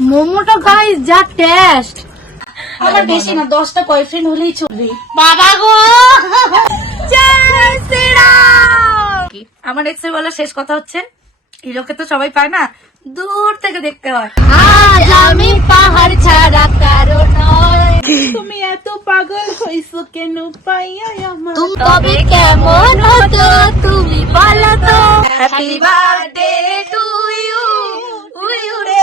মোমোটা গাইস যা টেস্ট আমার বেশি না দশটা বয়ফ্রেন্ড হলেই চলবে। বাবা গো? আমার এক্সের বলা শেষ কথা হচ্ছে লোকে তো সবাই পায় না দূর থেকে দেখতে হয়। আজ আমি পাহাড় ছাড়া কারও নয়। তুমি এত পাগল হইছো কেন? পাইয়া আমার। তবে কেমন হতো তুমি বলো তো। হ্যাপি বার্থডে টু ইউ উইউ রে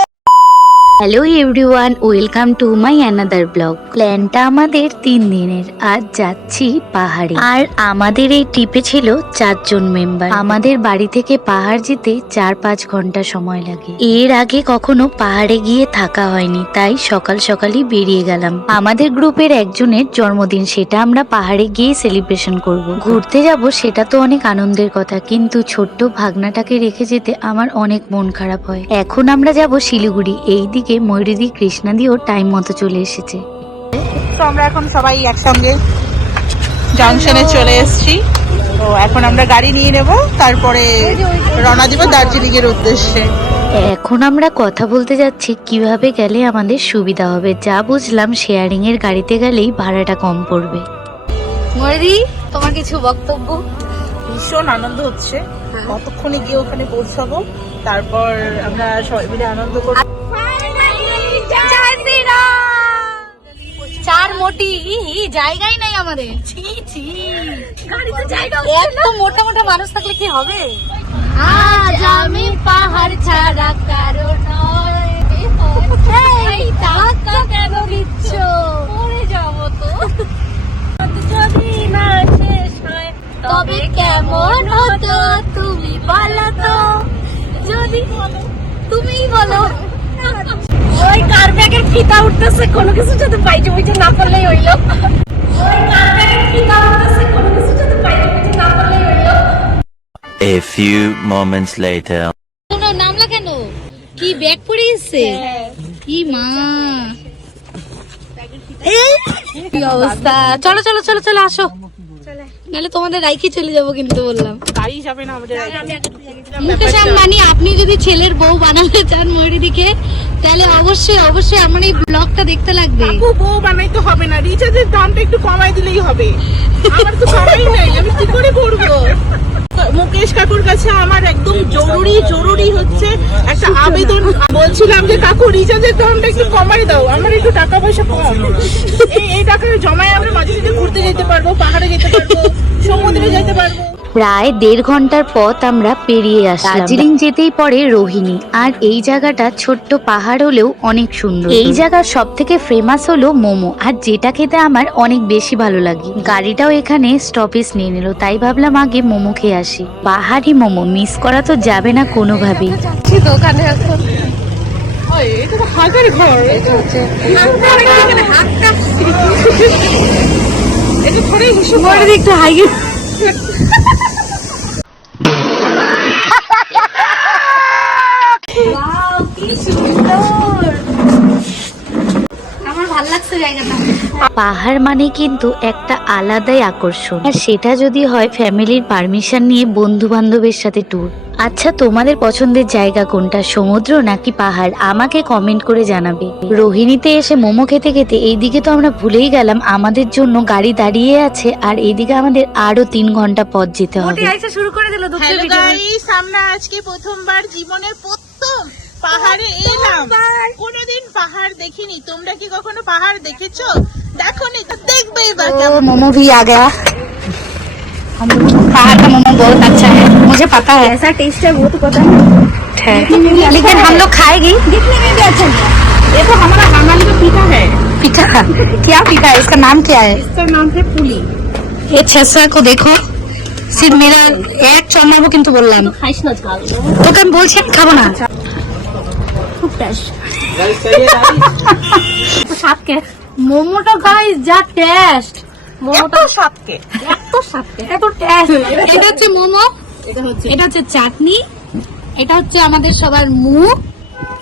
hello everyone welcome to my another blog প্ল্যানটা আমাদের তিন দিনের। আজ যাচ্ছি পাহাড়ে। আর আমাদের এই ট্রিপে ছিল চারজন মেম্বার আমাদের বাড়ি থেকে পাহাড় যেতে চার পাঁচ ঘণ্টা সময় লাগে। এর আগে কখনো পাহাড়ে গিয়ে থাকা হয়নি, তাই সকাল সকালই বেরিয়ে গেলাম। আমাদের গ্রুপের একজনের জন্মদিন, সেটা আমরা পাহাড়ে গিয়ে সেলিব্রেশন করব। ঘুরতে যাব, সেটা তো অনেক আনন্দের কথা, কিন্তু ছোট্ট ভাগনাটাকে রেখে যেতে আমার অনেক মন খারাপ হয়। এখন আমরা যাব শিলিগুড়ি এই দিকে ময়ূরী কৃষ্ণাদিও টাইম মতো চলে এসেছে। তো আমরা এখন সবাই একসঙ্গে জাংশনে চলে এসেছি। তো এখন আমরা গাড়ি নিয়ে নেব তারপরে রওনা দিব দার্জিলিং এর উদ্দেশ্যে। এখন আমরা কথা বলতে যাচ্ছি কীভাবে গেলে আমাদের সুবিধা হবে? যা বুঝলাম শেয়ারিং এর গাড়িতে গেলেই ভাড়াটা কম পড়বে। ময়ূরী তোমার কিছু বক্তব্য? ভীষণ আনন্দ হচ্ছে। কতক্ষণে গিয়ে ওখানে পৌঁছাবো? তারপর আমরা সবাই মিলে আনন্দ করব। ই, জায়গাই নাই আমাদের। ছি এত মোটা মোটা মানুষ থাকলে কি হবে? আজ আমি পাহাড় ছাড়া কারও এই, কেন দিচ্ছ? পড়ে যাব তো। যদি তবে কেমন হতো? তুমি বলো তো। যদি তুমিই বলো। ওই ফিতা উঠতেছে কোনো কিছু যদি পাইছে বুঝে না পারলেই হইল। ওই কার্ব্যাগের ফিতা উঠতেছে কোনো কিছু যদি পাইছে বুঝে না পারলেই হইল। A few moments later. শোনো নামলা কেন কি ব্যাগ পড়ে গেছে? কি মা। কি অবস্থা? চলো চলো চলো চলো আসো। নাহলে তোমাদের রাইখে চলে যাব কিন্তু বললাম। গাড়ি যাবে না আমাদের মুকেশ আম্বানি আপনি যদি ছেলের বউ বানাতে চান ময়ূরীদিকে তাহলে অবশ্যই অবশ্যই আমার এই ব্লগটা দেখতে লাগবে। আপু বউ বানাইতে হবে না রিচার্জের দামটা একটু কমাই দিলেই হবে। আমার তো সময় নেই আমি কি করে করব? মুকেশ কাকুর কাছে আমার একদম জরুরি জরুরি হচ্ছে একটা আবেদন। বলছিলাম যে কাকু রিচার্জের দামটা একটু কমাই দাও আমার একটু টাকা পয়সা কম। এই টাকা জমায় আমরা মাঝে মাঝে ঘুরতে যেতে পারব পাহাড়ে যেতে পারব সমুদ্রে যেতে পারব। প্রায় দেড় ঘণ্টার পথ আমরা পেরিয়ে আসলাম। দার্জিলিং যেতেই পরে রোহিণী। আর এই জায়গাটা ছোট্ট পাহাড় হলেও অনেক সুন্দর। এই জায়গার সব থেকে ফেমাস হলো মোমো। আর যেটা খেতে আমার অনেক বেশি ভালো লাগে। গাড়িটাও এখানে স্টপেজ নিয়ে নিল তাই ভাবলাম আগে মোমো খেয়ে আসি। পাহাড়ি মোমো মিস করা তো যাবে না কোনোভাবেই। ওই, এটা তো হাজার ঘর। এটা হচ্ছে এটা হাই কি সুন্দর আমার ভালো লাগছে জায়গাটা পাহাড় মানে কিন্তু একটা আলাদাই আকর্ষণ। আর সেটা যদি হয় ফ্যামিলির পারমিশন নিয়ে বন্ধু বান্ধবের সাথে ট্যুর আচ্ছা তোমাদের পছন্দের জায়গা কোনটা? সমুদ্র নাকি পাহাড়? আমাকে কমেন্ট করে জানাবে। রোহিণীতে এসে মোমো খেতে খেতে এইদিকে তো আমরা ভুলেই গেলাম আমাদের জন্য গাড়ি দাঁড়িয়ে আছে আর এইদিকে আমাদের আরও তিন ঘণ্টা পথ যেতে হবে। শুরু করে দিল আমরা আজকে প্রথমবার জীবনের প্রথম পাহাড়ে এলাম। কোনোদিন পাহাড় দেখিনি। তোমরা কি কখনো পাহাড় দেখেছ? দেখো নি তো দেখবে এবার तो मोमो भी आ गया हम पहाड़ का मोमो बहुत अच्छा है मुझे पता है ऐसा टेस्ट है वो तो पता है लेकिन हम लोग खाएगी दिखने में भी अच्छा है ये तो हमारा बंगाली का पीठा है पीठा क्या पीठा है इसका नाम क्या है इसका नाम है पुली ये छेसा को देखो सिर्फ मेरा এক চন্মাবো কিন্তু বললাম তোকে আমি বলছি আমি খাবো না সাতকে মোমোটা গাইস যা টেস্ট মোমোটা সাতকে এত সাপকে এত টেস্ট এটা হচ্ছে মোমো এটা হচ্ছে এটা হচ্ছে চাটনি এটা হচ্ছে আমাদের সবার মুখ।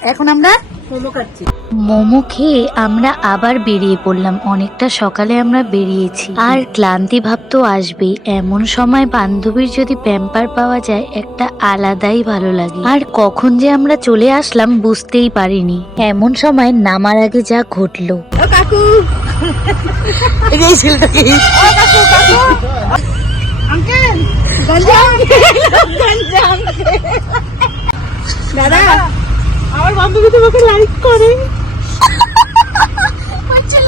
এখন আমরা মোমো খাচ্ছি। মোমো খেয়ে আমরা আবার বেরিয়ে পড়লাম। অনেকটা সকালে আমরা বেরিয়েছি। আর ক্লান্তি ভাব তো আসবেই। এমন সময় বান্ধবীর যদি প্যাম্পার পাওয়া যায় একটা আলাদাই ভালো লাগে। আর কখন যে আমরা চলে আসলাম বুঝতেই পারিনি। এমন সময় নামার আগে যা ঘটলো। কাকু! দাদা আমার বান্ধবী তোমাকে লাইক করে।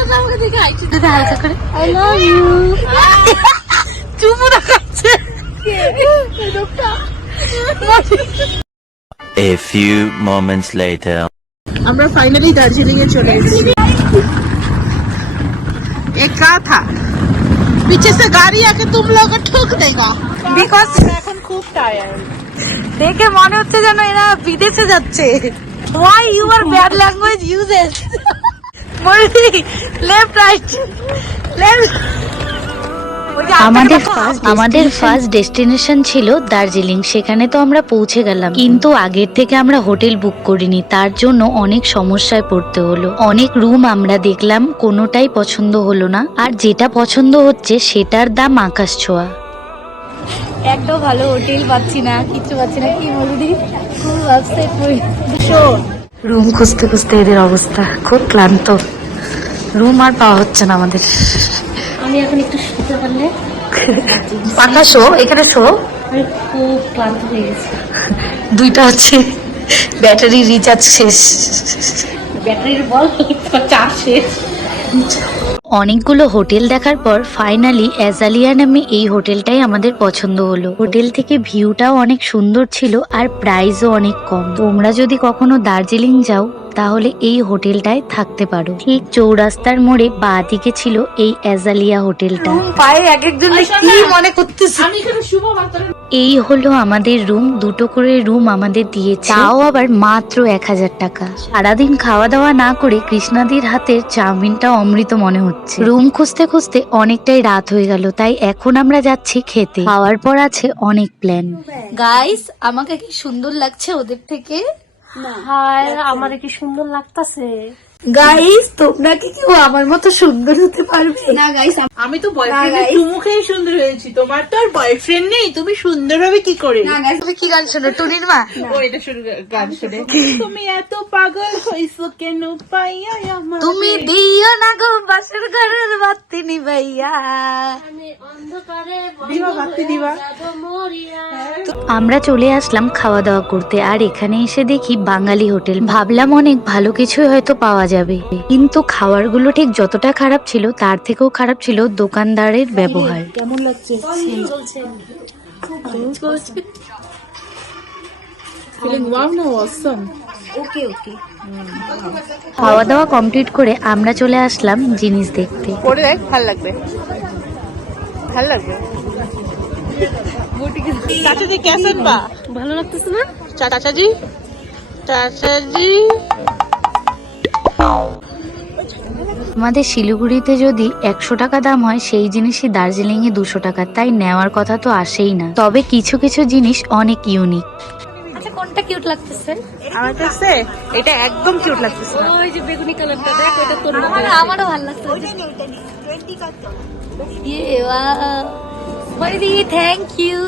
আমাকে দেখে আইছি দাদা হালকা করে আই লাভ ইউ চুমু দেখাচ্ছে A few moments later. আমরা ফাইনালি দার্জিলিং এ চলে এসেছি एक कहा था पीछे से गाड़ी आके तुम लोग को ठोक देगा বিকজ এখন খুব টায়ার্ড দেখে মনে হচ্ছে যেন এরা বিদেশে যাচ্ছে why you are bad language uses বলছি লেফট রাইট লেফট আমাদের আমাদের ফার্স্ট ডেস্টিনেশন ছিল দার্জিলিং। সেখানে তো আমরা পৌঁছে গেলাম। কিন্তু আগের থেকে আমরা হোটেল বুক করিনি। তার জন্য অনেক সমস্যায় পড়তে হলো। অনেক রুম আমরা দেখলাম কোনোটাই পছন্দ হলো না। আর যেটা পছন্দ হচ্ছে সেটার দাম আকাশ ছোঁয়া। একটাও ভালো হোটেল পাচ্ছি না কিচ্ছু পাচ্ছি না। কি বলবি? খুব আপসেট হই রুম খুঁজতে খুঁজতে এদের অবস্থা। খুব ক্লান্ত। রুম আর পাওয়া হচ্ছে না আমাদের। আমি এখন একটু শুতে পারলে পাকা শো এখানে শো? খুব ক্লান্ত হয়ে গেছে। দুইটা হচ্ছে ব্যাটারি রিচার্জ শেষ। ব্যাটারির বল চার্জ শেষ। অনেকগুলো হোটেল দেখার পর ফাইনালি অ্যাজালিয়া নামে এই হোটেলটাই আমাদের পছন্দ হলো। হোটেল থেকে ভিউটাও অনেক সুন্দর ছিল আর প্রাইসও অনেক কম। তোমরা যদি কখনো দার্জিলিং যাও তাহলে এই হোটেলটায় থাকতে পারো। ঠিক চৌরাস্তার মোড়ে বা দিকে ছিল এই অ্যাজালিয়া হোটেলটা। রুম পায়ে এক একজন কি মনে করতেছে? আমি এখানে শুভ মাত্রা এই হলো আমাদের রুম দুটো করে রুম আমাদের দিয়েছে। তাও আবার মাত্র এক হাজার টাকা। সারাদিন খাওয়া দাওয়া না করে কৃষ্ণাদির হাতের চাউমিনটা অমৃত মনে হচ্ছে। রুম খুঁজতে খুঁজতে অনেকটাই রাত হয়ে গেল তাই এখন আমরা যাচ্ছি খেতে। খাওয়ার পর আছে অনেক প্ল্যান। গাইস আমাকে কি সুন্দর লাগছে ওদের থেকে? হায় আমার কি সুন্দর লাগতাছে। গাইস তোমরা কি কেউ আমার মতো সুন্দর হতে পারবে? না গাইস আমি তো বয়ফ্রেন্ডের সুন্দর হয়েছি। তোমার তো আর বয়ফ্রেন্ড নেই তুমি সুন্দর হবে কি করে? না গাইস তুমি কি গান শোনো? টুনির মা? ও এটা শুরু গান শুনে। তুমি এত পাগল হইছো কেন পাইয়া আমার? তুমি দিও না গো বাসের ঘরের বাতি নিবাইয়া দিবা বাতি দিবা। আমরা চলে আসলাম খাওয়া দাওয়া করতে আর এখানে এসে দেখি বাঙালি হোটেল। ভাবলাম অনেক ভালো কিছুই হয়তো পাওয়া যাবে। কিন্তু খাবারগুলো ঠিক যতটা খারাপ ছিল তার থেকেও খারাপ ছিল দোকানদারের ব্যবহার। কেমন লাগছে? খাওয়া দাওয়া কমপ্লিট করে আমরা চলে আসলাম জিনিস দেখতে। দেখ ভালো লাগবে। ভালো লাগবে। চাচা জি কেসেন বা? ভালো লাগতেছে না? চাচা জি চাচা জি আমাদের শিলিগুড়িতে যদি একশো টাকা দাম হয় সেই জিনিসই দার্জিলিং এ দুশো টাকা। তাই নেওয়ার কথা তো আসেই না। তবে কিছু কিছু জিনিস অনেক ইউনিক আচ্ছা কোনটা কিউট লাগতেছে? আমার কাছে এটা একদম কিউট লাগতেছে ওই যে বেগুনি কালারটা দেখ ওটা তোর আমারও ভালো লাগছে। ইয়ে থ্যাংক ইউ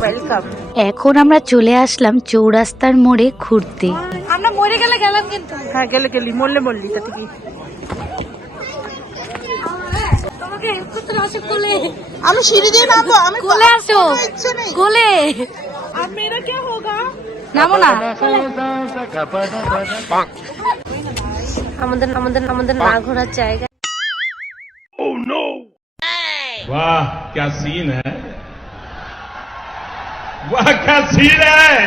ওয়েলকাম এখন আমরা চলে আসলাম চৌরাস্তার মোড়ে ঘুরতে। আমরা মরে গেলে গেলাম কিন্তু। হ্যাঁ গেলে গেলি মরলে মরলি তাতে কি তোমাকে হেল্প করতে না আসে কোলে। আমি সিঁড়ি দিয়ে নামবো আমি কোলে আসো আমার ইচ্ছে নেই। কোলে। আর মেয়েরা কে হোগা? নামো না। আমাদের আমাদের আমাদের না ঘোরার জায়গা। वाह क्या सीन है वाह क्या सीन है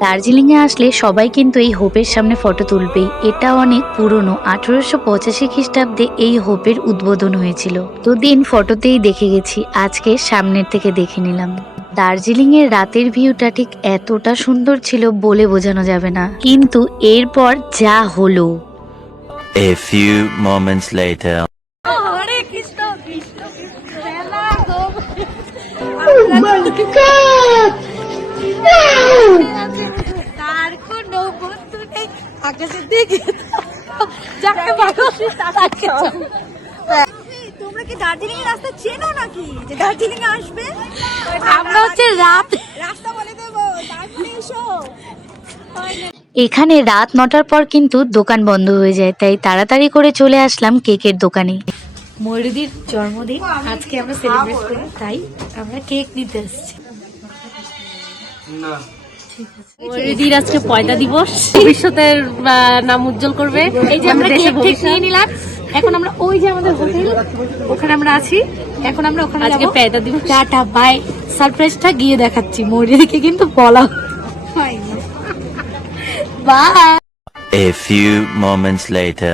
দার্জিলিং এ আসলে সবাই কিন্তু এই হোপের সামনে ফটো তুলবেই এটা অনেক পুরনো আঠারোশো পঁচাশি খ্রিস্টাব্দে এই হোপের উদ্বোধন হয়েছিল দুদিন ফটোতেই দেখে গেছি আজকে সামনের থেকে দেখে নিলাম দার্জিলিং এর রাতের ভিউটা ঠিক এতটা সুন্দর ছিল বলে বোঝানো যাবে না কিন্তু এরপর যা হলো A few moments later. তার কোনো বন্ধু নেই। আকাশের দিকে তোমরা কি দার্জিলিং এর রাস্তা চেনো নাকি? যে দার্জিলিং এ আসবে? আমরা হচ্ছে রাত রাস্তা বলে দেবো তারপরে এসো। এখানে রাত নটার পর কিন্তু দোকান বন্ধ হয়ে যায় তাই তাড়াতাড়ি করে চলে আসলাম কেকের দোকানে। ময়ূরীর জন্মদিন। আজকে আমরা সেলিব্রেট করি তাই আমরা কেক নিতে এসেছি। ময়ূরীর আজকে পয়লা দিবস। ভবিষ্যতের নাম উজ্জ্বল করবে। এই যে আমরা কেক টেক নিয়ে নিলাম। এখন আমরা ওই যে আমাদের হোটেল ওখানে আমরা আছি। এখন আমরা ওখানে আজকে পয়লা দিবস। Tata bye. সারপ্রাইজটা গিয়ে দেখাচ্ছি। কিন্তু বলা হয়নি। Bye. A few moments later.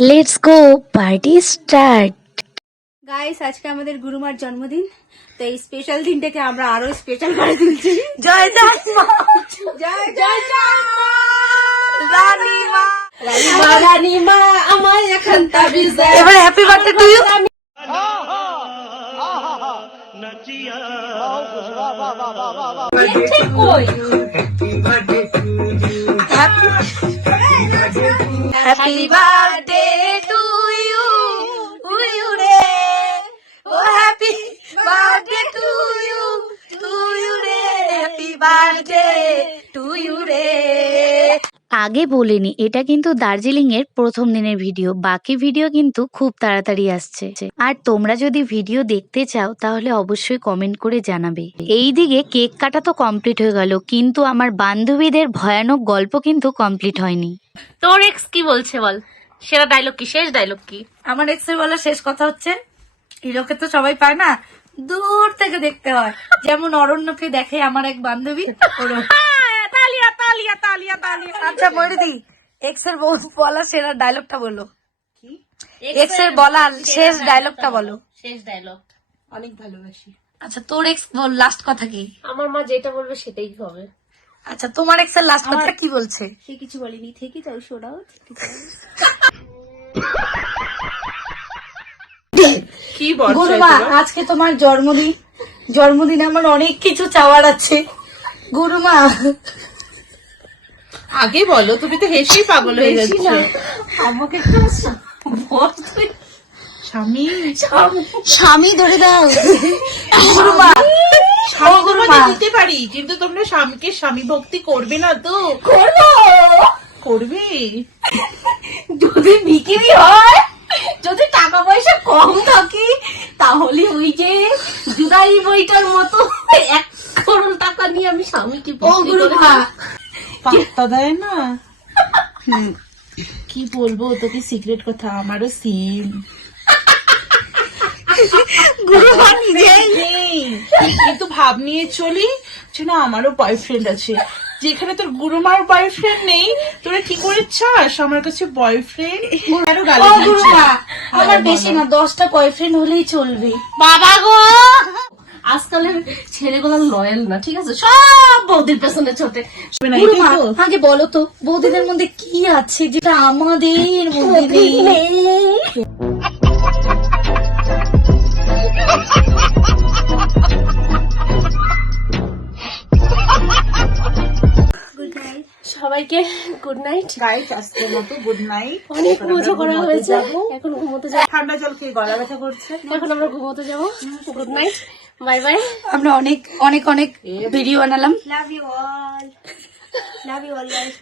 Let's go party start guys আজকে আমাদের গুরুমার জন্মদিন তো এই স্পেশাল দিনটাকে আমরা আরও স্পেশাল করে তুলছি। জয় জয় মা। জয় জয় রানী মা। রানী মা। রানী মা আমার এখন তাবিজ দেয়। এবার happy birthday to you happy Happy birthday to you, you re. Oh, happy birthday to you, to you re. Happy birthday. আগে বলিনি এটা কিন্তু দার্জিলিং এর প্রথম দিনের ভিডিও। বাকি ভিডিও কিন্তু খুব তাড়াতাড়ি আসছে। আর তোমরা যদি ভিডিও দেখতে চাও তাহলে অবশ্যই কমেন্ট করে জানাবে। এইদিকে কেক কাটা তো কমপ্লিট হয়ে গেল কিন্তু আমার বান্ধবীদের ভয়ানক গল্প কিন্তু কমপ্লিট হয়নি। তোর এক্স কি বলছে বল? সেরা ডায়লগ কি? শেষ ডায়লগ কি? আমার এক্সের বলা শেষ কথা হচ্ছে হিরোকে তো সবাই পায় না দূর থেকে দেখতে হয়। যেমন অরণ্যকে দেখে আমার এক বান্ধবী ওরম। তালিয়া তালিয়া তালিয়া তালিয়া। আচ্ছা মরিদি এক্সের বউ- বলা সেরা ডায়লগটা বলো। এক্সের বলা শেষ ডায়লগটা বলো। শেষ ডায়লগ অনেক ভালোবাসি। আচ্ছা তোর এক্স লাস্ট কথা কি? আমার মা যেটা বলবে সেটাই হবে। আচ্ছা তোমার এক্সের লাস্ট কথা কি বলছে? সে কিছু বলেনি। থেকে যাও শোনাও কি বলছো গুরুমা আজকে তোমার জন্মদিন। জন্মদিনে আমার অনেক কিছু চাওয়ার আছে। গুরুমা আগে বলো তুমি তো হেসেই পাগল হয়ে আমাকে তুই। স্বামী। স্বামী। ধরে দাও। দিতে পারি কিন্তু তোমরা স্বামীকে স্বামী ভক্তি করবে না তো। করব। করবে? যদি বিক্রি হয় যদি টাকা পয়সা কম থাকে তাহলে ওই যে জুদাই বইটার মতো এক করোড় টাকা নিয়ে আমি স্বামীকে ও গুরুমা পাত্তা দেয় না। কি বলব তোকে সিক্রেট কথা? আমারও সেম কিন্তু ভাব নিয়ে চলি না আমারও বয়ফ্রেন্ড আছে। যেখানে তোর গুরুমার বয়ফ্রেন্ড নেই তোরা কি করে চাস? আমার কাছে বয়ফ্রেন্ড আরও ও গালি আমার বেশি না দশটা বয়ফ্রেন্ড হলেই চলবে। বাবা গো! আজকালের ছেলেগুলো লয়াল না ঠিক আছে? সব বৌদির পেছনে ছোটে। আগে বলো তো বৌদিদের মধ্যে কি আছে যেটা আমাদের মধ্যে সবাইকে গুড নাইট গাইস আজকের মতো গুড নাইট অনেক মজা করা হয়েছে। এখন ঘুমোতে যাব। ঠান্ডা জল খেয়ে গলা ব্যথা করছে। এখন আমরা ঘুমোতে যাব। Good night bye bye. আমরা অনেক অনেক অনেক ভিডিও বানালাম। Love you all love you all guys.